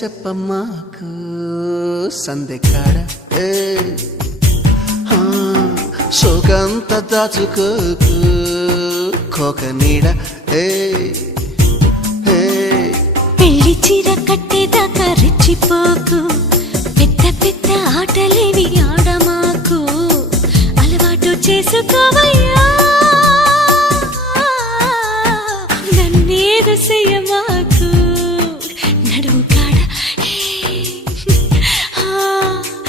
చెప్పమ్మాకు సందెకాడ సోకంత దాచుకోకు కోక నీడ పెళ్లి చీర కట్టేదాకా రెచ్చిపోకు పెద్ద పెద్ద